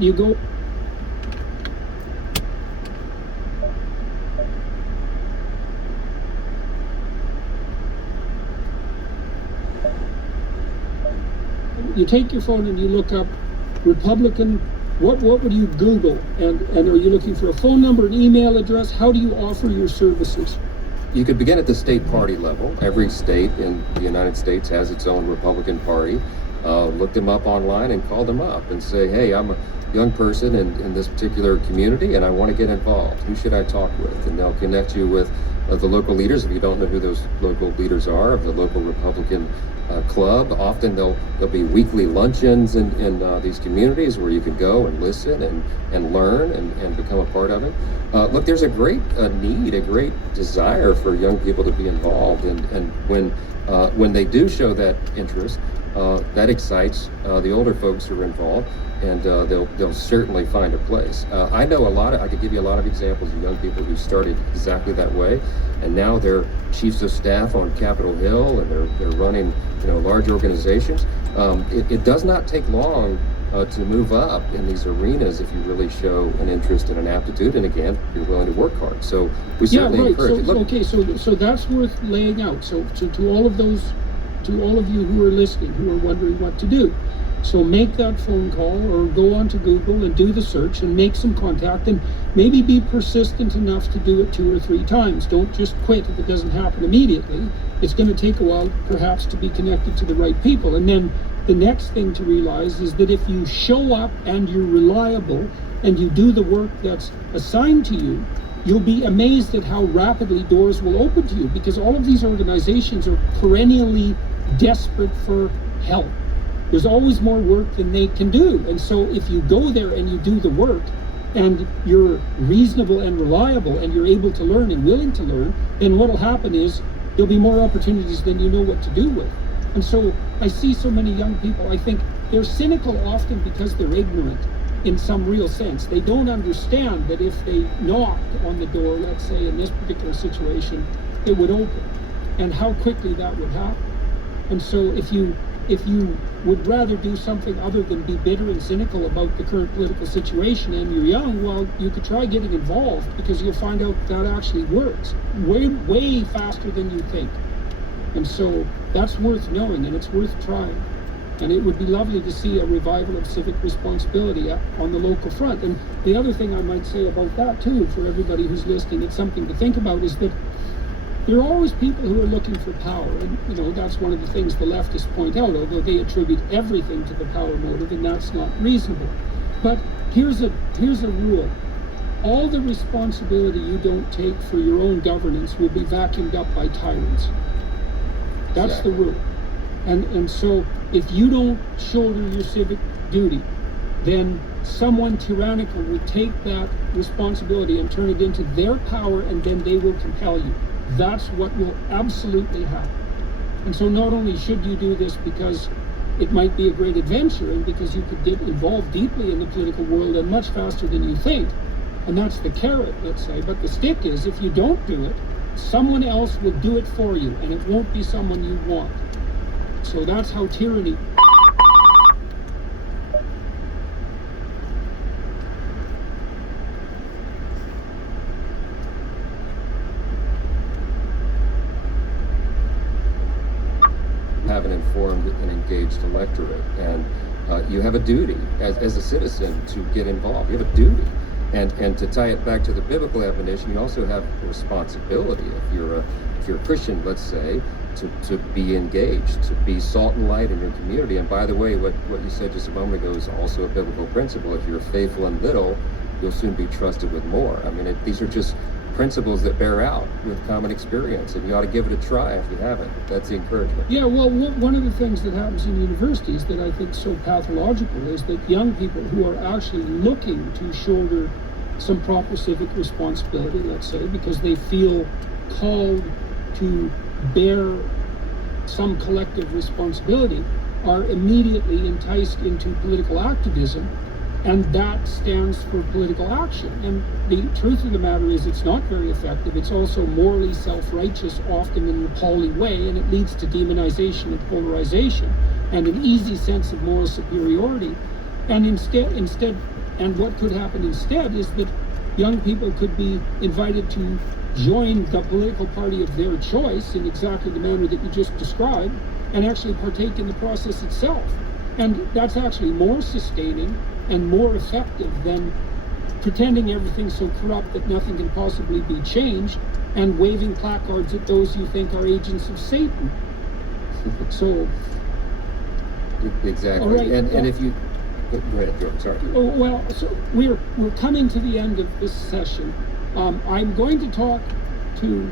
you go. You take your phone and you look up Republican. What would you Google? And are you looking for a phone number, an email address? How do you offer your services? You could begin at the state party level. Every state in the United States has its own Republican Party. Look them up online and call them up and say, hey, I'm a young person in this particular community and I want to get involved. Who should I talk with? And they'll connect you with the local leaders. If you don't know who those local leaders are, of the local Republican club, often there'll be weekly luncheons in these communities where you can go and listen and learn and become a part of it. Look, there's a great need, a great desire for young people to be involved, and when they do show that interest, that excites the older folks who are involved, and they'll certainly find a place. I know I could give you a lot of examples of young people who started exactly that way, and now they're chiefs of staff on Capitol Hill, and they're running large organizations. It does not take long to move up in these arenas if you really show an interest and an aptitude, and again, you're willing to work hard. So we certainly encourage it. So that's worth laying out. So to all of you who are listening, who are wondering what to do, so make that phone call or go onto Google and do the search and make some contact, and maybe be persistent enough to do it 2 or 3 times. Don't just quit if it doesn't happen immediately. It's going to take a while perhaps to be connected to the right people. And then the next thing to realize is that if you show up and you're reliable and you do the work that's assigned to you, you'll be amazed at how rapidly doors will open to you, because all of these organizations are perennially desperate for help. There's always more work than they can do. And so if you go there and you do the work and you're reasonable and reliable and you're able to learn and willing to learn, then what'll happen is there'll be more opportunities than you know what to do with. And so I see so many young people, I think they're cynical often because they're ignorant in some real sense. They don't understand that if they knocked on the door, let's say in this particular situation, it would open, and how quickly that would happen. And so if you would rather do something other than be bitter and cynical about the current political situation and you're young, well, you could try getting involved, because you'll find out that actually works way faster than you think. And so that's worth knowing, and it's worth trying. And it would be lovely to see a revival of civic responsibility on the local front. And the other thing I might say about that too, for everybody who's listening, it's something to think about, is that there are always people who are looking for power, and that's one of the things the leftists point out, although they attribute everything to the power motive, and that's not reasonable. But here's a rule. All the responsibility you don't take for your own governance will be vacuumed up by tyrants. That's the rule. And so if you don't shoulder your civic duty, then someone tyrannical will take that responsibility and turn it into their power, and then they will compel you. That's what will absolutely happen. And so not only should you do this because it might be a great adventure and because you could get involved deeply in the political world and much faster than you think, and that's the carrot, let's say, but the stick is, if you don't do it, someone else will do it for you, and it won't be someone you want. So that's how tyranny have an informed and engaged electorate, and you have a duty as a citizen to get involved. You have a duty, and to tie it back to the biblical admonition, you also have a responsibility. If you're a Christian, let's say, to be engaged, to be salt and light in your community. And by the way, what you said just a moment ago is also a biblical principle. If you're faithful in little, you'll soon be trusted with more. I mean, these are just principles that bear out with common experience, and you ought to give it a try if you haven't. That's the encouragement. Yeah, well, one of the things that happens in universities that I think is so pathological is that young people who are actually looking to shoulder some proper civic responsibility, let's say, because they feel called to bear some collective responsibility, are immediately enticed into political activism, and that stands for political action. And the truth of the matter is it's not very effective. It's also morally self-righteous, often in an appalling way, and it leads to demonization and polarization and an easy sense of moral superiority. And instead And what could happen instead is that young people could be invited to join the political party of their choice in exactly the manner that you just described, and actually partake in the process itself. And that's actually more sustaining and more effective than pretending everything's so corrupt that nothing can possibly be changed and waving placards at those you think are agents of Satan. So Exactly. all right, And if you go ahead, George. Sorry. oh, well, so we're coming to the end of this session. I'm going to talk to